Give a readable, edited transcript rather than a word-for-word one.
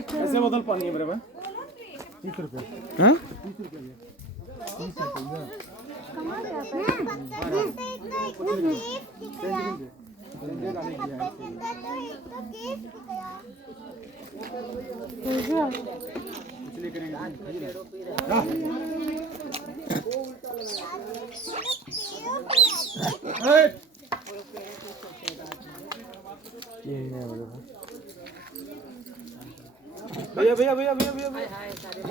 ऐसे बोतल पानी है मेरे में 30 रुपये। हाँ 30 रुपये भैया भैया भैया भैया भैया